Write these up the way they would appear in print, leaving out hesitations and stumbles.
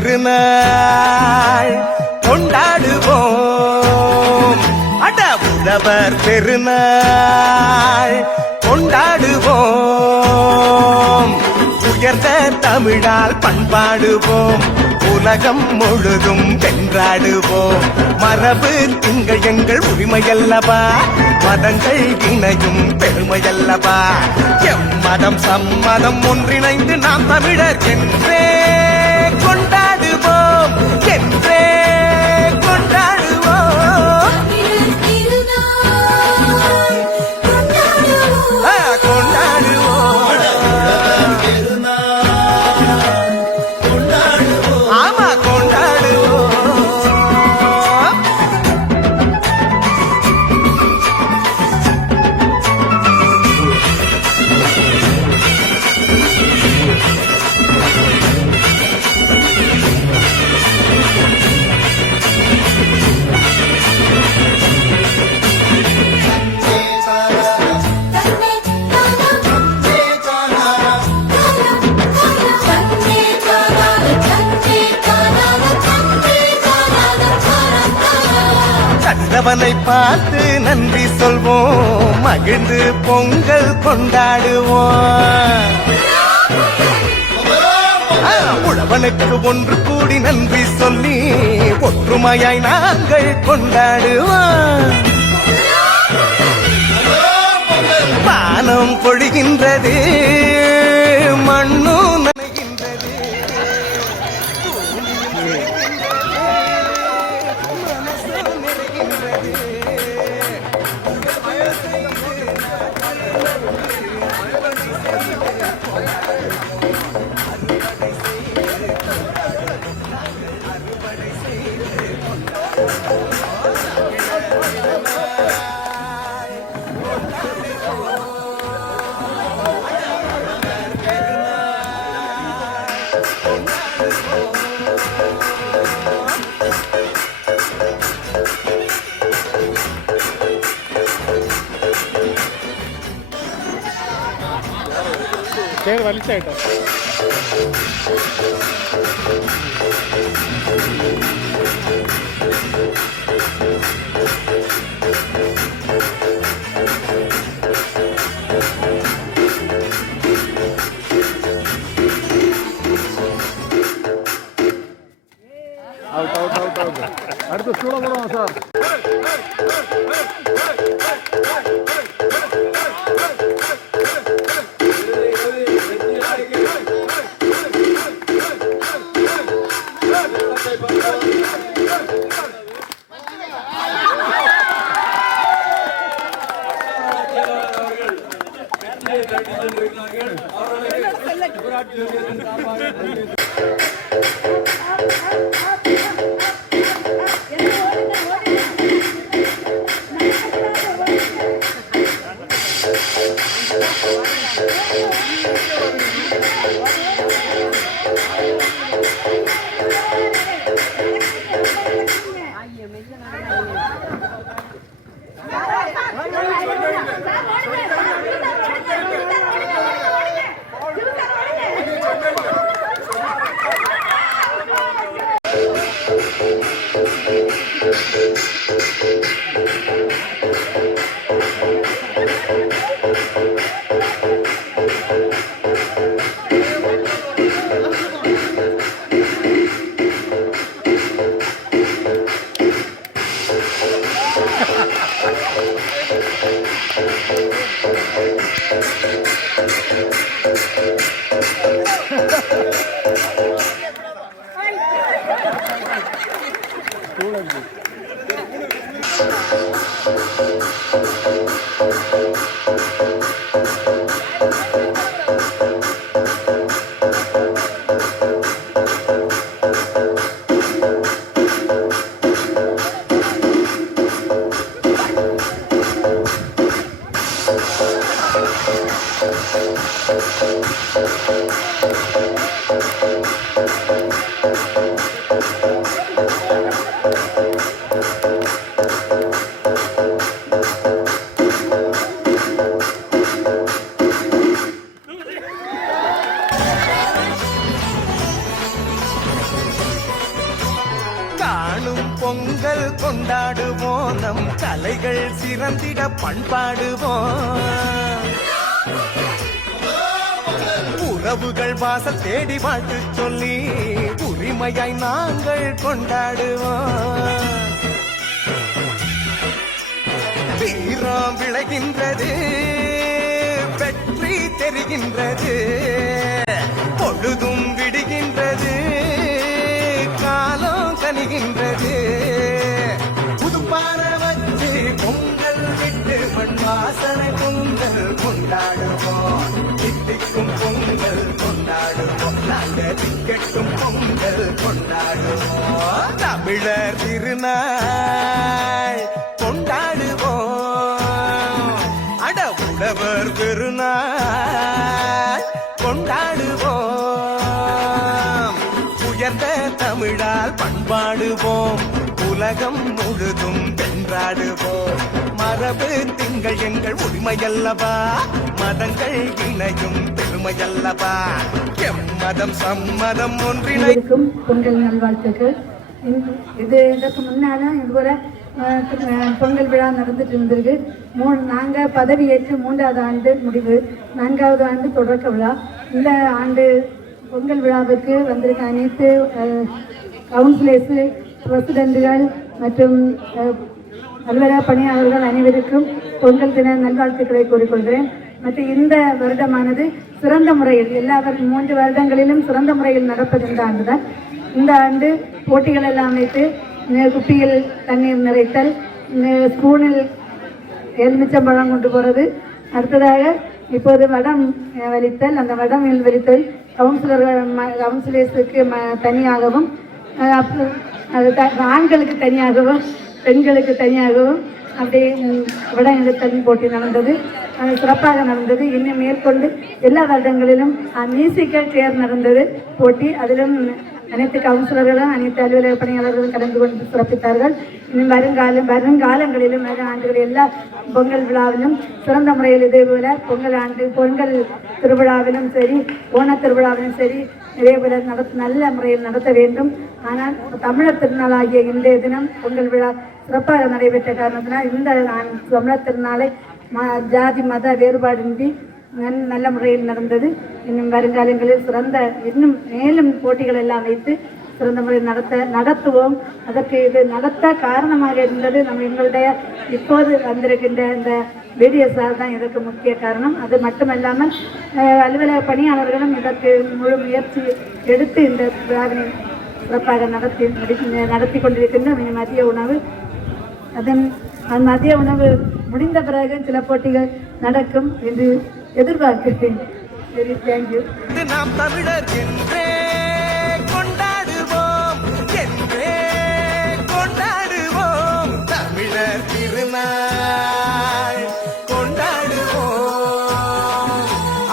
திருநாள் கொண்டாடுவோம். அட உழவர் பெருநாள் கொண்டாடுவோம். உயர்ந்த தமிழால் பண்பாடுவோம். உலகம் முழுதும் வென்றாடுவோம். மரபு திங்கள் எங்கள் உரிமையல்லவா, மதங்கள் இணையும் பெருமையல்லவா. எம்மதம் சம்மதம் ஒன்றிணைந்து நாம் தமிழர் என்றே கொண்டாடுவோம், என்றே கொண்டாடுவோம். அவனை பார்த்து நன்றி சொல்வோம், மகிழ்ந்து பொங்கல் கொண்டாடுவோம். உழவனுக்கு ஒன்று கூடி நன்றி சொல்லி ஒற்றுமையாய் நாங்கள் கொண்டாடுவோம். வானம் பொழிகின்றது, மண்ணும் நனைகின்றது, പേര് വലിച്ചായിട്ടോ. അടുത്ത സ്കൂള പോകണം സാർ. காணும் பொங்கல் கொண்டாடுவோம் நம் கலைகள் சிறந்திட பண்பாடுவோம் உறவுகள் வாசல் தேடி வாழ்த்து சொல்லி உரிமையாய் நாங்கள் கொண்டாடுவோம் வீரம் விளைகின்றது வெற்றி தெரிகின்றது பொழுதும் விடுகின்றது காலம் கனிகின்றது புதுப்பார வச்சு பொங்கல் விட்டு மண் வாசனை பொங்கல் கொண்டாடுவோம் தித்திக்கும் பொங்கல் கொண்டாடுவோம் நாங்கள் திக்கட்டும் பொங்கல் கொண்டாடுவோம் தமிழர் திருநாள் கொண்டாடுவோம் அட உழவர் பெருநாள் கொண்டாடுவோம் உயர்ந்த தமிழால் பண்பாடுவோம் உலகம் முழுதும் வென்றாடுவோம் மரபு திங்கள் எங்கள் உரிமையல்லவா மதங்கள் இணையும் பெருமையல்லவா எம்மதம் சம்மதம் ஒன்றினை பொங்கல் நல்வாழ்த்துக்கள். இதற்கு முன்னாலும் இதுபோல பொங்கல் விழா நடந்துட்டு இருந்திருக்கு. நாங்கள் பதவியேற்று 3வது ஆண்டு முடிவு, 4வது ஆண்டு தொடக்க விழா. இந்த ஆண்டு பொங்கல் விழாவுக்கு வந்திருக்க அனைத்து கவுன்சிலர்ஸு, பிரசிடென்ட்டுகள் மற்றும் அலுவலக பணியாளர்கள் அனைவருக்கும் பொங்கல் தின நல்வாழ்த்துக்களை கூறிக்கொள்கிறேன். மற்றும் இந்த வருடமானது சிறந்த முறையில் 3 வருடங்களிலும் சிறந்த முறையில் நடப்பது இந்த ஆண்டு தான். இந்த ஆண்டு போட்டிகள் எல்லாம் வைத்து குப்பியில் தண்ணீர் நிறைத்தல், ஸ்பூனில் எலுமிச்சம்பழம் கொண்டு போகிறது, அடுத்ததாக இப்போது வடம் வலித்தல், அந்த வடம் வலித்தல் கவுன்சிலர்ஸுக்கு தனியாகவும் ஆண்களுக்கு தனியாகவும் பெண்களுக்கு தனியாகவும் அப்படி வடம் இழுத்தல் போட்டி நடந்தது. சிறப்பாக நடந்தது. இன்னும் மேற்கொண்டு எல்லா வருடங்களிலும் மியூசிக்கல் சேர் நடந்தது போட்டி. அதிலும் அனைத்து கவுன்சிலர்களும் அனைத்து அலுவலக பணியாளர்களும் கலந்து கொண்டு சிறப்பித்தார்கள். இன்னும் வருங்காலங்களிலும் ஆண்டுகளில் எல்லா பொங்கல் விழாவிலும் சிறந்த முறையில் இதேபோல பொங்கல் திருவிழாவிலும் சரி, ஓண திருவிழாவிலும் சரி இதேபோல நல்ல முறையில் நடத்த வேண்டும். ஆனால் தமிழர் திருநாளாகிய இன்றைய தினம் பொங்கல் விழா சிறப்பாக நடைபெற்ற காரணத்தினால் இந்த தமிழர் திருநாளை ஜாதி மத வேறுபாடின்றி நல்ல முறையில் நடந்தது. இன்னும் வருங்காலங்களில் இன்னும் மேலும் போட்டிகள் எல்லாம் வைத்து சிறந்த முறையில் நடத்துவோம். அதற்கு இது நடத்த காரணமாக இருந்தது எங்களுடைய இப்போது வந்திருக்கின்ற இந்த பிடிஎஸ்ஆர் தான் இதற்கு முக்கிய காரணம். அது மட்டுமல்லாமல் அலுவலக பணியாளர்களும் இதற்கு முழு முயற்சி எடுத்து இந்த விழாவினை சிறப்பாக நடத்தி கொண்டிருக்கின்ற மதிய உணவு மதிய உணவு முடிந்த பிறகு சில போட்டிகள் நடக்கும் என்று எதிர்பார்க்கிறேன். Very thank you. நாம் தமிழர் என்றே கொண்டாடுவோம், என்றே கொண்டாடுவோம், தமிழர் திருநாள் கொண்டாடுவோம்,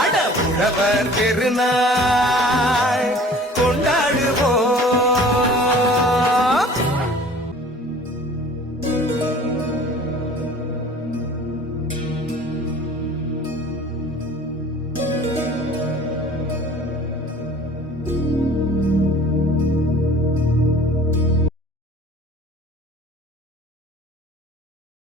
அட உழவர் திருநாள் கொண்டாடுவோம்.